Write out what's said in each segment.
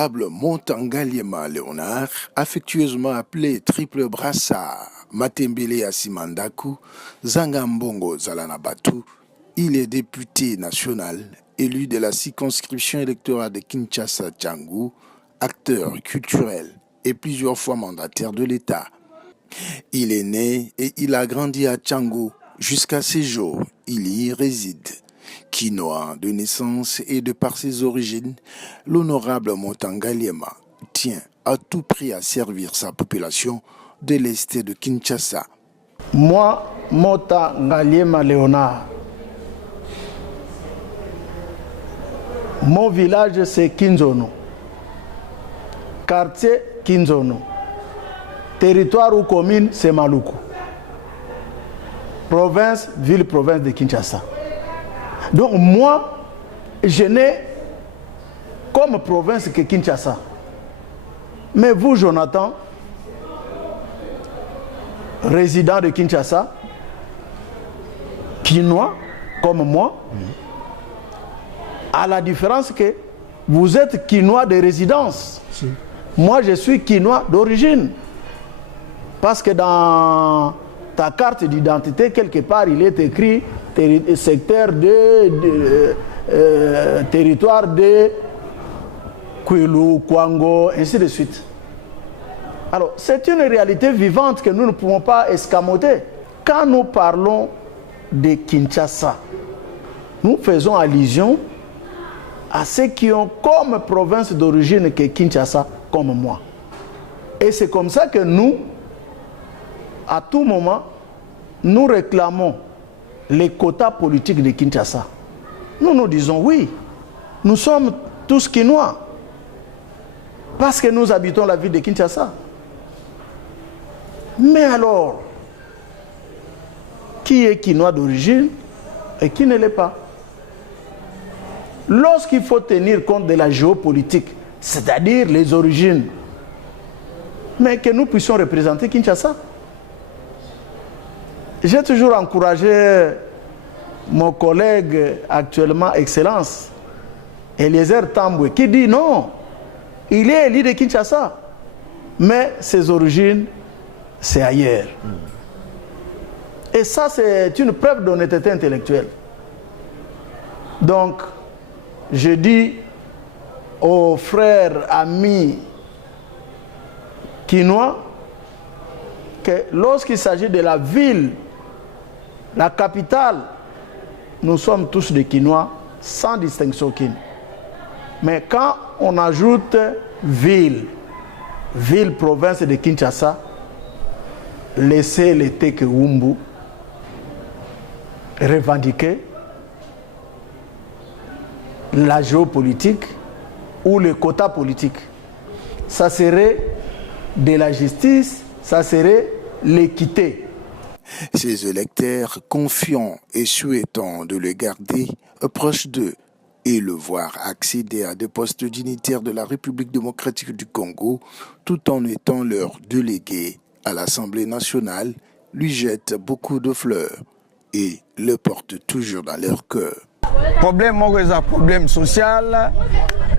L'honorable Montangaliema Léonard, affectueusement appelé Triple Brassard, Matembele Asimandaku, Zangambongo Zalanabatu, il est député national, élu de la circonscription électorale de Kinshasa-Tchangou, acteur culturel et plusieurs fois mandataire de l'État. Il est né et il a grandi à Tchangou. Jusqu'à ses jours, il y réside. Quinois de naissance et de par ses origines, l'honorable Montangaliema tient à tout prix à servir sa population de l'est de Kinshasa. Moi, Montangaliema Léonard, mon village c'est Kinzono, quartier Kinzono, territoire ou commune c'est Maluku, province, ville-province de Kinshasa. Donc moi, je n'ai comme province que Kinshasa. Mais vous, Jonathan, résident de Kinshasa, Quinois, comme moi, à la différence que vous êtes Quinois de résidence. Si. Moi, je suis Quinois d'origine. Parce que dans ta carte d'identité, quelque part, il est écrit secteur territoire de Kwilu, Kwango, ainsi de suite. Alors, c'est une réalité vivante que nous ne pouvons pas escamoter. Quand nous parlons de Kinshasa, nous faisons allusion à ceux qui ont comme province d'origine que Kinshasa, comme moi. Et c'est comme ça que nous, à tout moment, nous réclamons les quotas politiques de Kinshasa. Nous disons oui, nous sommes tous Quinois, parce que nous habitons la ville de Kinshasa. Mais alors, qui est Quinois d'origine et qui ne l'est pas? Lorsqu'il faut tenir compte de la géopolitique, c'est-à-dire les origines, mais que nous puissions représenter Kinshasa. J'ai toujours encouragé mon collègue actuellement, Excellence, Eliezer Tambwe, qui dit non, il est élu de Kinshasa, mais ses origines, c'est ailleurs. Et ça, c'est une preuve d'honnêteté intellectuelle. Donc, je dis aux frères, amis quinois, que lorsqu'il s'agit de la ville, la capitale, nous sommes tous des Quinois sans distinction aucune. Mais quand on ajoute ville, province de Kinshasa, laissez les Tekewumbu revendiquer la géopolitique ou le quota politique. Ça serait de la justice, ça serait l'équité. Ses électeurs, confiants et souhaitant de le garder proche d'eux et le voir accéder à des postes dignitaires de la République démocratique du Congo, tout en étant leur délégué à l'Assemblée nationale, lui jettent beaucoup de fleurs et le portent toujours dans leur cœur. Problème, ils ont problème social,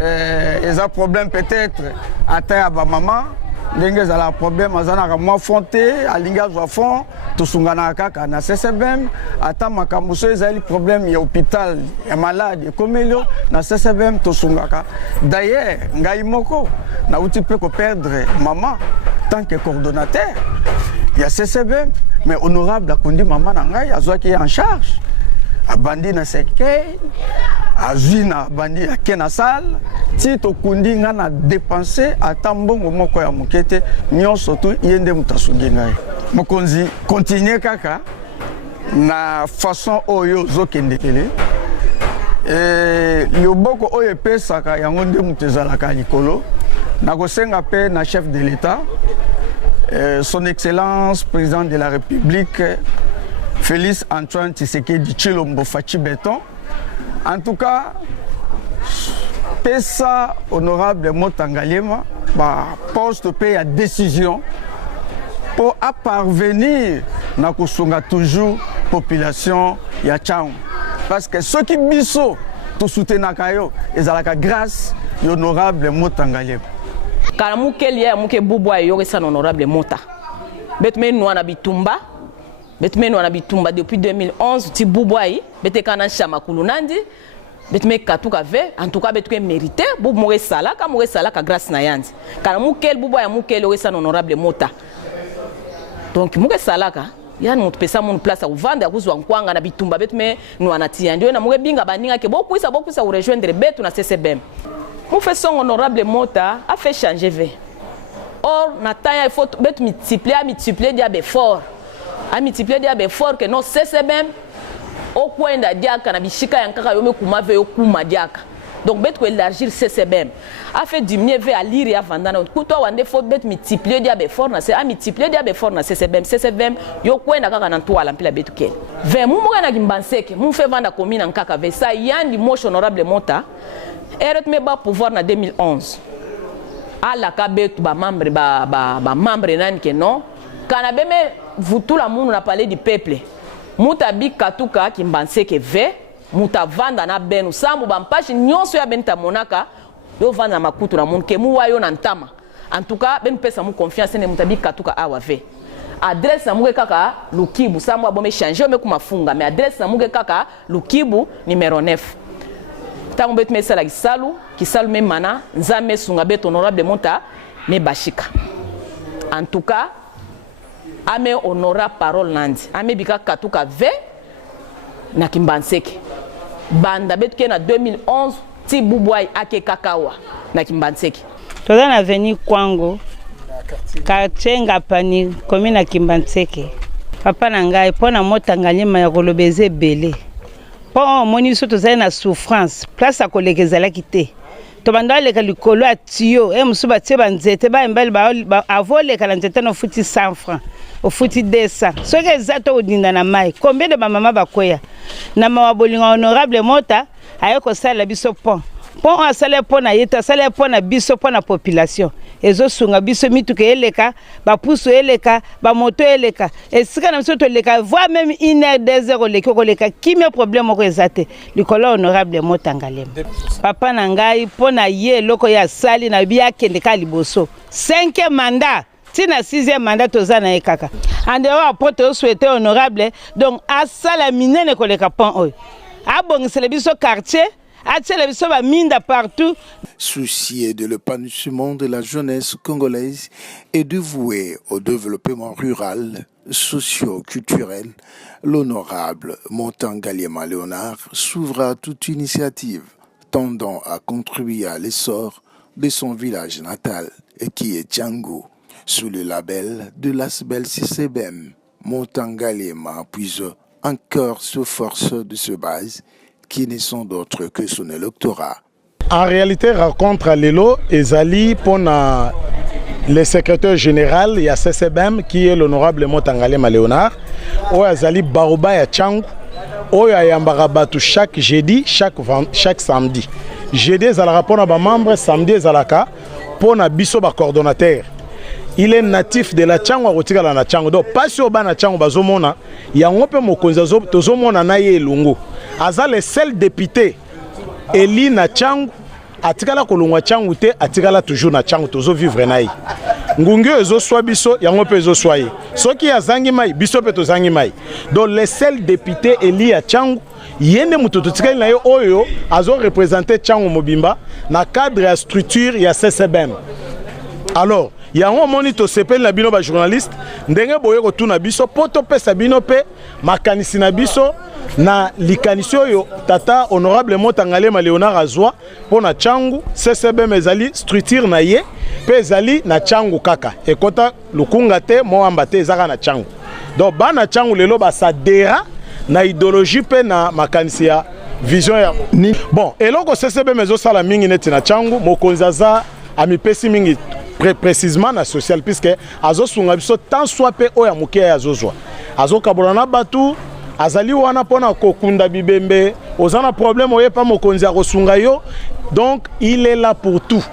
ils ont problème peut-être à terre à maman. Ndenge zala problème azana moi fonté alinga zo fond to sungana kaka na CCBM ata makamuso ezali problème ya hôpital ya malade komelio na CCBM to sungaka. D'ailleurs ngai moko na uti pe ko perdre maman tant que coordonnateur ya CCBM, mais honorable akundi maman na ngai azwaki en charge abandi na sekei azina bandi akena sale ti tokundi nga na dépenser ata mbongo moko ya mokete nyonso tu yende mutasungi ngai mokonzi continuer kaka na façon oyo zokende tele loboko oyo pesaka yango nde mutezalaka likolo na kosenga pe na chef de l'État son excellence président de la République Félix Antoine Tshisekedi Tshilombo Fachi Beton. En tout cas, pesa honorable Montangaliema, poste paye à décision pour parvenir à kusunga toujours population ya Tchang. Parce que ceux qui biso to soutenir kayo, ils ont la grâce honorable Mota Ngalema. Kana mukeli ya muke bubwa yo sana honorable Mota. Betme nous na bitumba. Betme nous na bitumba depuis 2011 ti bubwa yi bete kana chama kulunandi. Betme katuka ve en tout cas betwe mérité bu mo sala ka grâce na yandi. Kana mukeli bubwa ya mukeli yo sana honorable Mota. Donc muke salaka yani mutu pesa mon place au vendre akuzwa nkwanga na bitumba betme nous anatia ndio na muke binga baninga ke bokuisa u rejoindre betu na CCBM. Mon fait son honorable Mota a fait changer V. Or, Nataya, il faut multiplier diable fort. A multiplier diable fort que non CCBM au coin d'Adiaka, Nabishika Yankara Yome Kumave Okuma Diaka. Donc, bête pour élargir CCBM. A fait diminuer V à lire et à vendre. Couteau, on a fait bête multiplier diable fort, a multiplier diable fort na CCBM. CCBM, yo coin d'Aka Nantua, l'empile bête qu'elle. Ve, Moumoura Nagimbanseke, Mou fait vendre commune en Kaka, ça, Yann, moche honorable Mota. Et me ba pouvoir en 2011. À la cabette, membre nan que non. Quand vous tout le monde a parlé du peuple. Moutabi Katuka qui m'banse que ve, mouta vanda na benu sambu bampache nyonso ya benta monaka, yo vanda makutu na monde que mouwa yo nantama. En tout cas, ben pesa mou confiance ne moutabi Katuka awa ve. Adresse na muge kaka Lukibu sambu abome changer me kumafunga, mais adresse na muge kaka Lukibu numéro 9. Tant que je suis salu, qui salu même mana, nzame sunga bet honorable Mota, me bashika. En tout cas, ame honora parole nandi, ame bika katuka ve na kimbanseke. Banda bet ke na 2011 ti bubwai ake kakawa na kimbanseke. Toza na veni Kwango, quartier Ngapani, commune na Kimbanseke. Papa na ngai pona Mota Ngalema ya kolobeze belé. Pour moni soto za na souffrance place akoleka ezalaki te to bando aleka likolo atio e musuba tie banzete ba mbali ba avoleka la nzete no futi 100 francs au futi 200 soki ezato odinda na mai combien de mama bakoya na mawabolinga honorable Mota ayeko sala biso pont asala pont na yeta asala pont na biso pont na population ezo sunga biso mituke eleka ba puso eleka ba moto eleka esika na biso to eleka voire même 1 heure 2 heures oleka koleka kimia problème ko ezate likolo honorable Mota Ngalema papa na ngai pona ye loko ya sali na biya kende ka liboso 5e mandat tina 6e mandat tozana ekaka ande wa apote souhaité honorable donc asala minene koleka pont oy abongisele biso quartier partout. Soucié de l'épanouissement de la jeunesse congolaise et dévoué au développement rural, socio-culturel, l'honorable Mota Ngalema Léonard s'ouvre à toute initiative tendant à contribuer à l'essor de son village natal, qui est Tchangou, sous le label de l'ASBEL CCBM. Mota Ngalema puise encore ses forces de se base qui ne sont d'autres que son électorat. En réalité, rencontre à Lelo et Zali pour le secrétaire général, il y a CCBM qui est l'honorable Mota Ngalema Léonard. Il y a Zali Barouba et Tchangou. Il y a Yambarabatu chaque jeudi, chaque samedi. Jeudi, il y a rapport à membre, samedi, il y a pour na biso ba coordonnateur. Il est natif de la Tchangou à Rotigala na Tchangou. Donc, pas sur Bana Tchangou, bazomona, il y a un peu mon konzazo, tozomona na ye lungo. Aza le seul député Eli na Tchangou, atikala kolongwa Tchangou te, atikala toujours na Tchangou, tozo vivre na ye. Ngungyo ezo swa biso, yango pe ezo swa ye. Soki ya zangi mai, biso pe to zangi mai. Donc, le seul député Eli à Tchangou, yende mututu tikali na yo oyo, azo représenter Tchangou Mobimba, na cadre ya structure ya CCBM. Alors, il y a un moment où se pèle la bino ba journaliste, ndenge boye ko tuna biso poto pe sabino pe makanisi na biso na likanisio yo tata honorable Mota Ngalema Léonard azwa pona Tchangou CCBM ezali structure na ye pe ezali na Tchangou kaka ekota lukunga te moamba te ezaka na Tchangou. Donc bana Tchangou lelo ba sadera na idéologie pe na makanisi ya vision ya ni. Bon, eloko CCBM ezo sala mingi neti na Tchangou mokonzaza amipesi mingi précisément na social puisque azo sunga biso tant soit pe oya muke ya zozwa azo kabolana batu azali wana pona kokunda bibembe ozana problème oye pa mokonzi ya kosunga yo. Donc il est là pour tout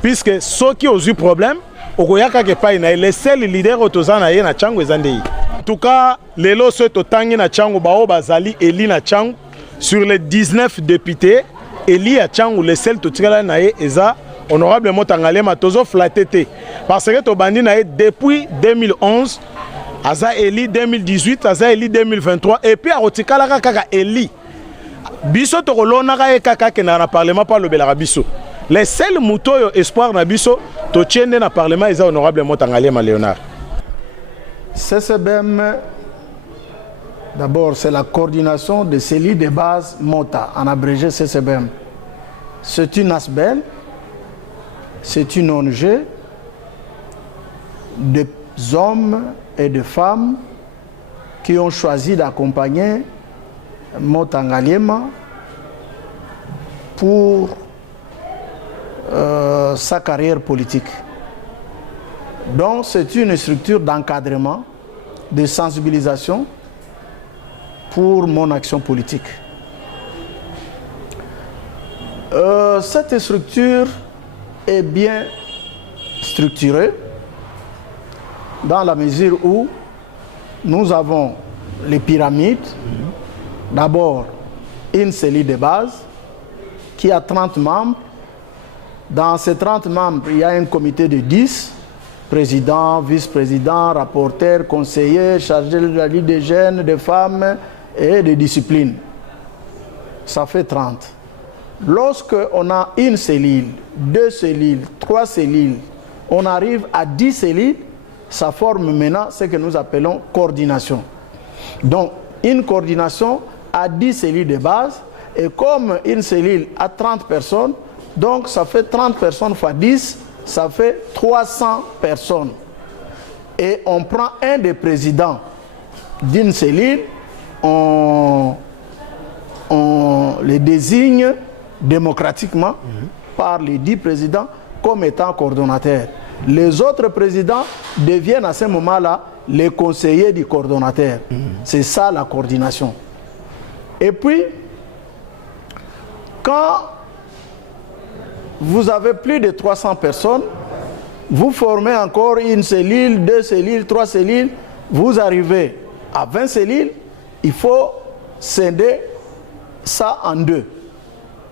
puisque ceux qui ont eu problème okoyaka ke pa ina le seul leader otozana ye na Tchangou ezande. En tout cas lelo so totangi na Tchangou bao bazali eli na Tchangou sur les 19 députés Eli Achangu le seul totikala na ye eza honorable Motangaliema tozo flatté parce que to bandi na ye depuis 2011 aza Eli 2018 aza Eli 2023 et puis arotikala kaka Eli biso to kolona ka e kaka ke na parlement par le Belarabiso les seuls mutoyo espoir na biso to tiende na parlement eza honorable Motangaliema Léonard. CCBM, d'abord, c'est la coordination de celui de base MOTA, en abrégé CCBM. C'est une ASBEL, c'est une ONG des hommes et de femmes qui ont choisi d'accompagner Motangaliema pour sa carrière politique. Donc c'est une structure d'encadrement, de sensibilisation pour mon action politique. Cette structure est bien structurée dans la mesure où nous avons les pyramides. D'abord, une cellule de base qui a 30 membres. Dans ces 30 membres, il y a un comité de 10. Président, vice-président, rapporteur, conseiller, chargé de la vie des jeunes, des femmes et des disciplines. Ça fait 30. Lorsque on a une cellule, 2 cellules, 3 cellules, on arrive à 10 cellules, ça forme maintenant ce que nous appelons coordination. Donc, une coordination a 10 cellules de base et comme une cellule a 30 personnes, donc ça fait 30 personnes fois 10, ça fait 300 personnes. Et on prend un des présidents d'une cellule, on les désigne démocratiquement par les 10 présidents comme étant coordonnateurs. Les autres présidents deviennent à ce moment-là les conseillers du coordonnateur. C'est ça la coordination. Et puis, quand vous avez plus de 300 personnes, vous formez encore une cellule, 2 cellules, 3 cellules, vous arrivez à 20 cellules, il faut scinder ça en 2.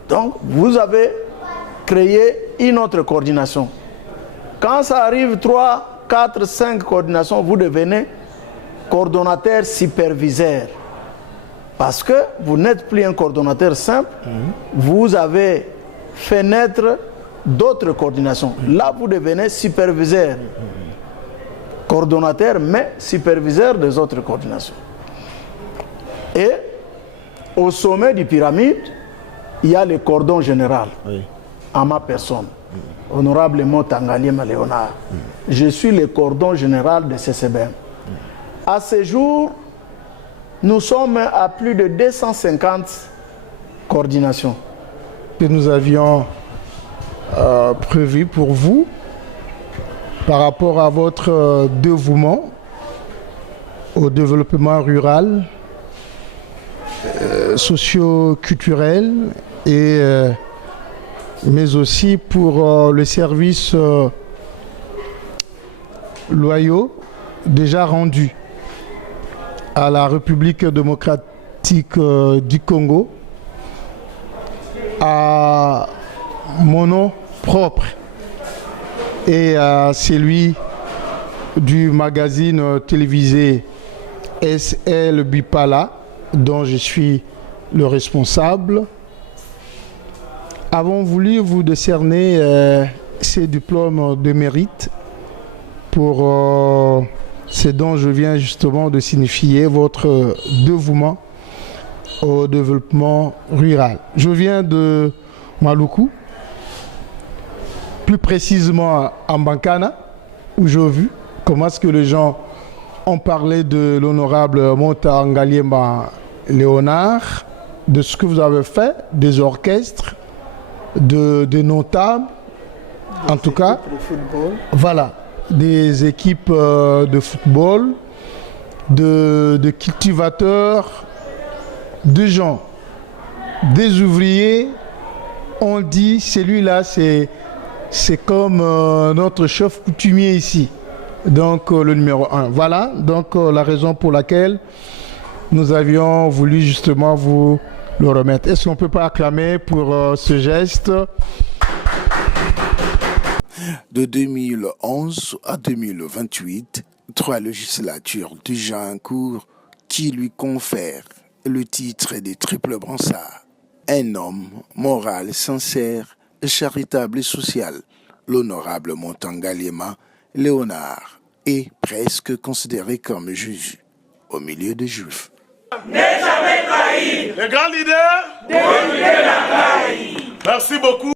Donc, vous avez créé une autre coordination. Quand ça arrive 3, 4, 5 coordinations, vous devenez coordonnateur superviseur. Parce que vous n'êtes plus un coordonnateur simple, vous avez fait naître d'autres coordinations. Là, vous devenez superviseur. Coordonnateur, mais superviseur des autres coordinations. Et au sommet du pyramide, il y a le cordon général, à ma personne, honorable Motangaliema Léonard. Je suis le cordon général de CCBM. À ce jour, nous sommes à plus de 250 coordinations. Que nous avions prévu pour vous par rapport à votre dévouement au développement rural, socio-culturel et mais aussi pour le service loyaux déjà rendus à la République démocratique du Congo, à mon nom propre et à celui du magazine télévisé SL Bipala, dont je suis le responsable, avons voulu vous décerner ces diplômes de mérite pour ce dont je viens justement de signifier votre dévouement au développement rural. Je viens de Maluku, plus précisément à Mbankana, où j'ai vu comment est-ce que les gens ont parlé de l'honorable Motangaliema Léonard, de ce que vous avez fait, des orchestres, des notables, en tout cas, voilà, des équipes de football, de cultivateurs, de gens, des ouvriers. On dit, celui-là, c'est comme notre chef coutumier ici, donc le numéro 1. Voilà, donc la raison pour laquelle nous avions voulu justement vous le remettre. Est-ce qu'on ne peut pas acclamer pour ce geste? De 2011 à 2028, 3 législatures déjà en cours qui lui confèrent le titre des triples brassards. Un homme moral, sincère, charitable et social, l'honorable Montangaliema Léonard est presque considéré comme Jésus au milieu des Juifs. Le grand leader, merci beaucoup.